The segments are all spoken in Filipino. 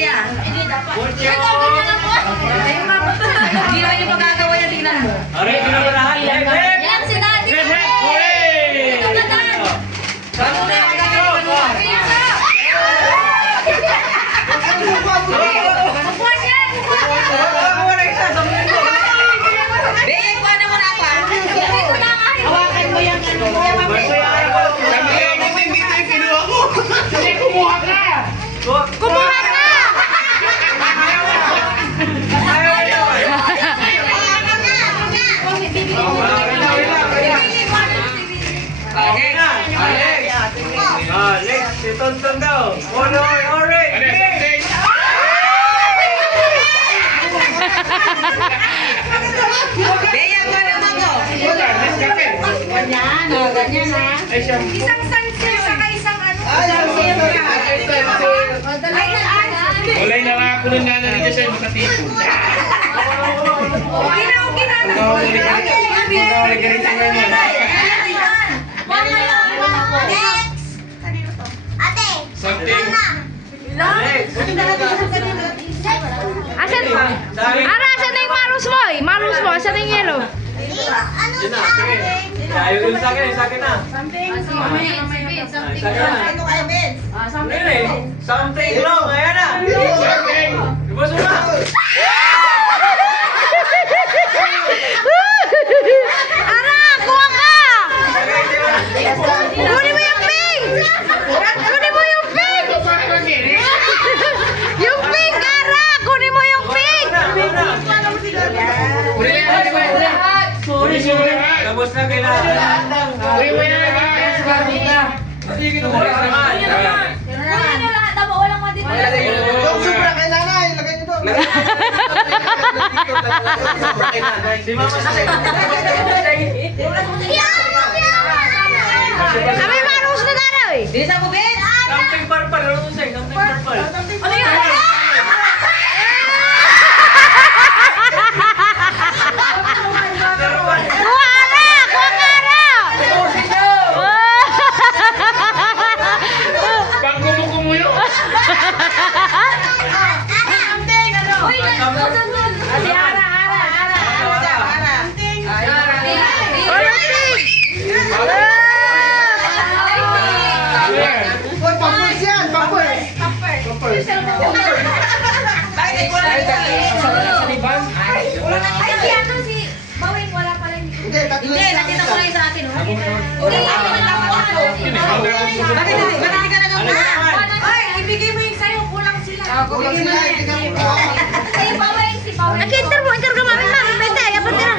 Bea. Hindi naman yung magagawa niya, tingnan mo. Aray, pinapalahan. Yan si Daddy. Ano na yung magagawa mo? Kukuha siya! Bea, kuha na mo na ako. Hawakan mo yung ano mo. Hindi tayo kinuha ko. Hindi, kumuha ka. Kumuha ka! Alex, si Tonton daw. Onoy, orange. Bea, kuha na mo ko. Ganyan ha. Isang sunset saka isang ano. Walay na nga ako nung nanarinig siya makatipo. Okay na. Next! Ate! Something. Alex. Asan? Ara, asan na yung marus mo eh? Marus mo, asan na yung yellow? Ano Yun na, sa sige. akin? Yung sa akin na. Ano kayo, Vince? Yun eh. Something wrong. Ayan na. Something. Ibos mo na. Ara, kuha ka! Kunin mo yung pink! Kunin mo yung pink! Yung pink, Ara! Kunin mo yung pink! Labos na kailangan. Sige, kinukulit naman. Kuya nyo lahat na walang madito. Sobra kay nanay. Lagay niyo doon. Si Mama sa Kami marus na Ara eh! Bilisan mo, Vince! Something purple. Ano to say? Something purple. Ano yan? Kuha Ara! Kuha ka Ara! Pagkumukumo yun. Uy, nagsusunod. Si Ara. Walang pink! Uy, pampers yan. Pampers. Bakit wala yan? Ay, si ano si Bawin, wala pala yung Hindi, tatlo Hindi, nakita ko na yung sa akin. Bakit hindi? Ba't hindi ka nagawa? Ay, ibigay mo yung sa'yo, kulang sila. Kulang sila. Hindi ka mo. Si Bawin. Nag-enter mo, enter ka mami mami. Pwede, yapon ka na.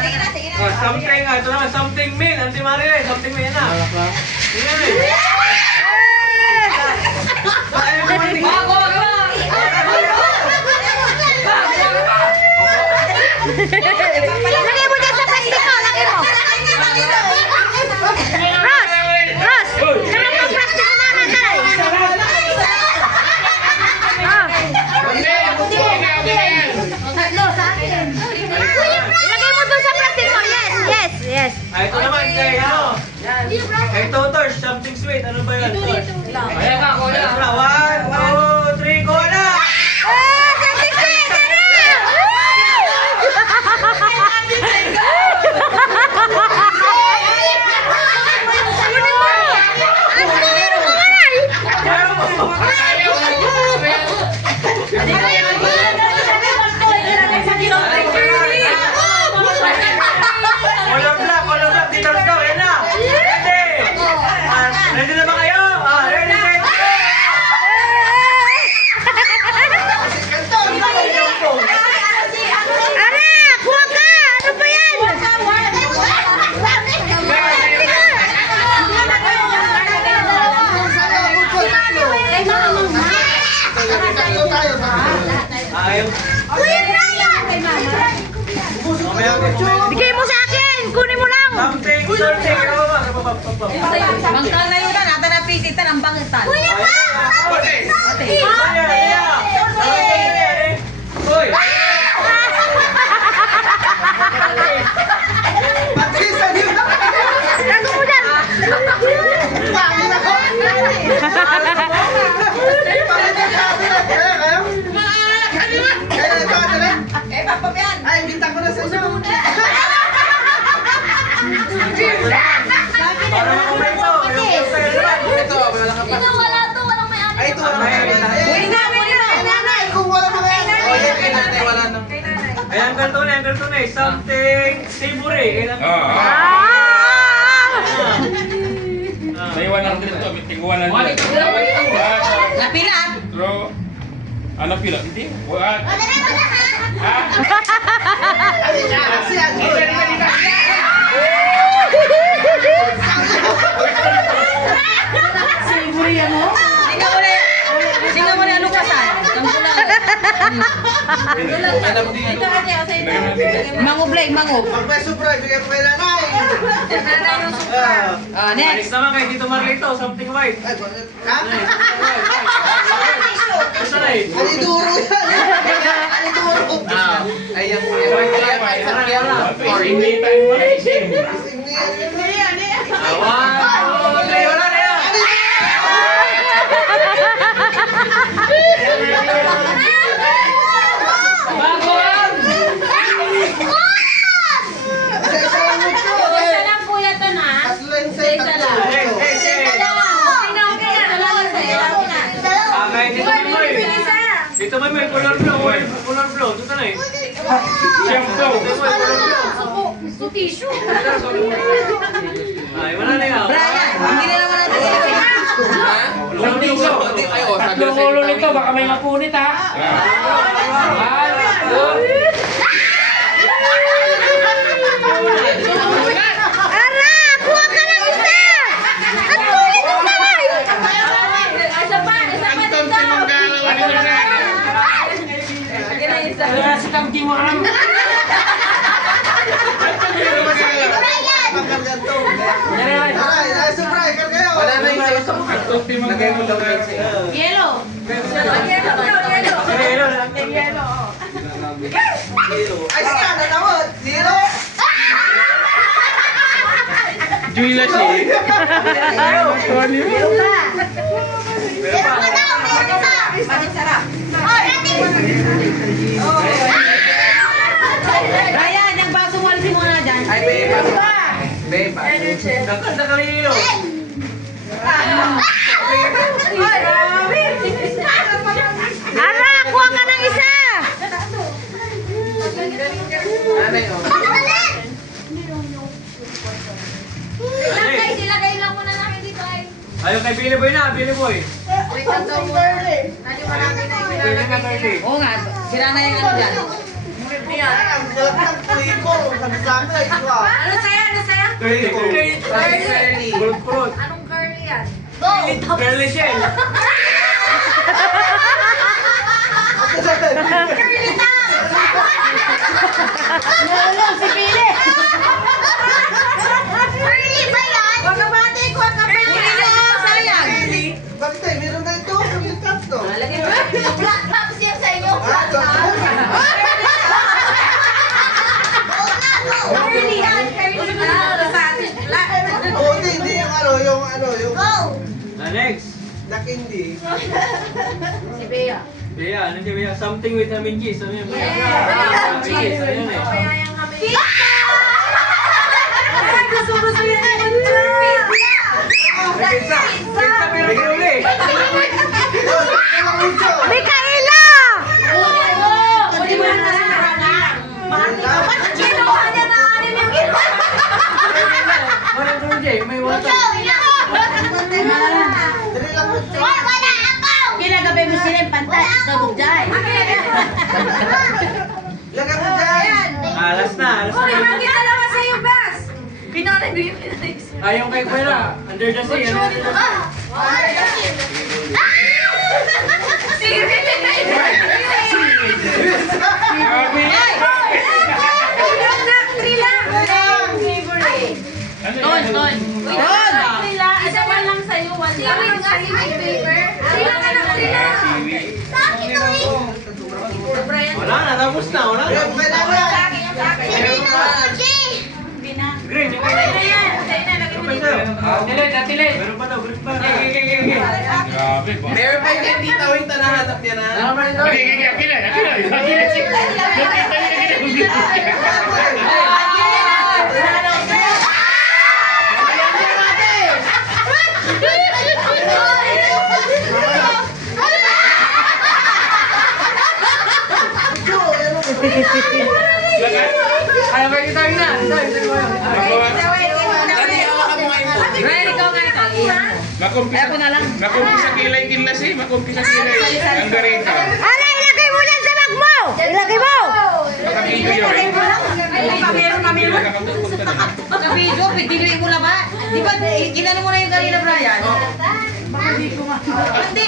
Sige na. Something. Ito naman. Something mean. Auntie Maria. Something mean na. Tingnan eh. Lagay mo dyan sa plastic ko, lagay mo. Ross! Ross! Lagay mo plastic mo na natin. Tatlo sa akin. Ilagay mo dun sa plastic mo. Yes, yes, yes. Ito naman kay ano. Kay Totors. Something sweet. Ano ba yun? Ayan na. One, two, three. Kuha na! Ah, something sweet, tara! Kunin mo! Ang kunin mo nga na eh! Color black. Details daw. Ayan na. Ready? Ready na ba kayo? Ready, set, go! Ara! Kuha ka! Ano ba yan? Tatlo tayo. Ayaw. Mamaya. Bigay mo sa akin! Kunin mo lang! Something. Bangkal na yun. Nata na pisitan ang bangitan. Hoy! Patrisan yun. Tago mo dyan! Pangin ako. Pangin ako. Kaya Uncle Tony. Something savory. May 100 to, may tig 100. Napila. Pero, ano pila? Hindi. What? Tingnan mo na ano kasal. Mangublay, mangub. Next. Next naman kay Tito Marlito. Something white. Basta na eh. Initan mo na isim. Wala na yan. Isa lang po yan to na. Isa lang. Dito may color blue. Color blue. Dito na eh. Shampoo. Gusto tissue. Ay, wala na yan. Brian, hindi na naman natin ilagay. Tatlong ulo nito, baka may mapunit ha. Ara, kuha ka ng isa! Ang sulit mo naman! Isa pa dito. Si Kamji mo alam. Wala na yung isa. Lagay mo daw Yellow. Juila siya. Brian, yung basong walisin mo na dyan. Nakanda ka rin yun. Ara, kuha ka ng isa! Ilagay lang muna namin dito ay. Ayaw kay Billy Boy na, Billy Boy. Wait lang daw muna. Nani marami na yung Billy nga 30. Oo nga, sira na yung ano dyan. Ano sa'yo? Ano sa'yo? Curly. Kulot-kulot. Anong curly yan? Curly shell. Si Pili! Curly ba yan? Huwag ka bati, huwag ka bati! Hindi nyo, sayang. Black tops yan sa inyo! Black tops! Curly yan! Curly yan! Sa atin, black. Go! Next. Si Bea. Bea, ano siya Bea? Something with namin cheese. Ano yun? Yeah. Cheese, ano yun eh? Kaya yung kami. Gusto yan naman Pizza! Pizza pero uli! Mikaela! Hindi mo na kinuha niya na anim yung kinuha. Walang tuloy Jay, may water. Wala ako! Pinagabay mo sila yung pantay. Sabog dyan. Alas na. Uy, bakit dalawa sa'yo, Bas? Pinanay mo yung Ayaw kay Kuya. Under the sea. Ano yun? Ton. Isa pa lang sa'yo, one lang. Kasi may paper. Sila ka lang sila. Wala na, tapos na. Wala na. Green, yung kaya. Meron pa daw, green pa. Grabe. Meron pa yung hindi tawing tanahanap niya na. Ay, may kita na. Dati, hawakan mo ngayon. Brian, ikaw nga ito. Makumpisa. Ako na lang. Makumpisa kilay kinlas eh. Makumpisa kilay. Ang garita. Ala, ilagay mo lang sa bag mo! Ilagay mo! Nakabito yun eh. Nakatupunta na. Sa video, pitiluin mo na ba? Di ba, inano mo na yung kanina, Brian? Hindi.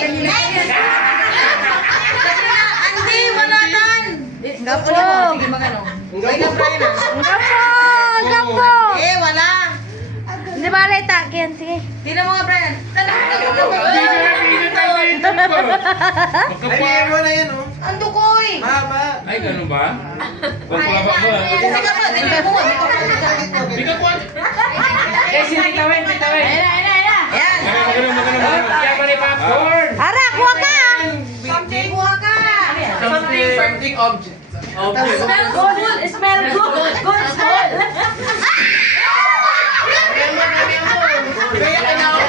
Hindi, walatan. Gapo na mo. Sige, magano. Ay na, Brian ah. Gapo! Gapo! Eh, wala. Hindi ba alita? Kiyan, sige. Tingnan mo nga, Brian. Hindi na nakikita tayo dito po. Ay, bigyan mo na yan, oh. Ando ko eh. Mahaba. Ay, ganun ba? Kung pababa ba? Kasi ka ba, tinuloy mo nga. Hindi ka kuwan. Eh, si Titawin. Ayan. Magano. Kaya ba ni popcorn? Ara, kuha ka! Something, kuha ka. Something object. Object. Smell good. Smell good. Good smell. Kaya ka na ako.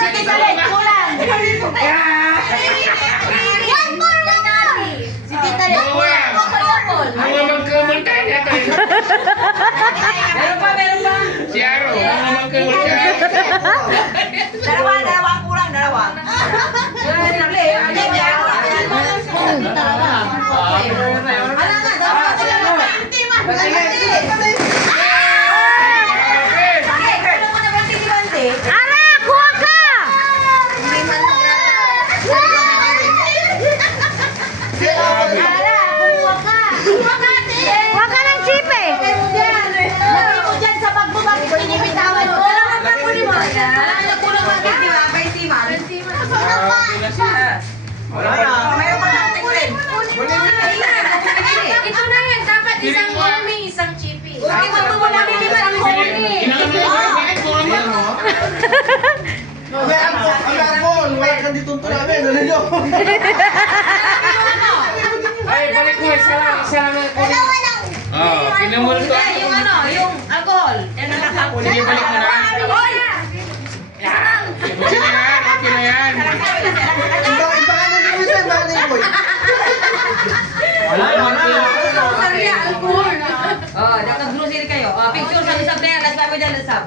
Sige, salit. Kulang. Si Tita Len. Mga magkamon tayo natin. Meron pa. Si Aro, mga magkamon tayo. Dalawa, kulang, dalawa. Wala nga, dalawa sila naman. Ara, kuha ka! Kuha ka ng chip eh! Lagay mo dyan sa bag mo. Bakit pinibitawan mo? Dalawa pa po ni Mona. Wala nga kulang bakit, di ba? 20 man. Wala na. Mayroon pa natin ulit. Ito na yan. Dapat isang homie, isang chippy. Okay, magmumula mo isang homie. Pinakamalit mo naman. Ang phone, wala kang ditong namin. Ano yun? Ay, balik mo. Isa lang kunin. Oh, kinamul ko. Yung ano, yung alcohol. Sige, balik mo na. Okay na yan, okay na yan. Bakit ba ka nalimitan? Bakit ko? Wala. Oh, nagka-grocery kayo. Oh, picture sa isang player. Last time mo dyan, last time.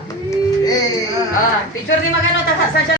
Eh. Picture din magano, sa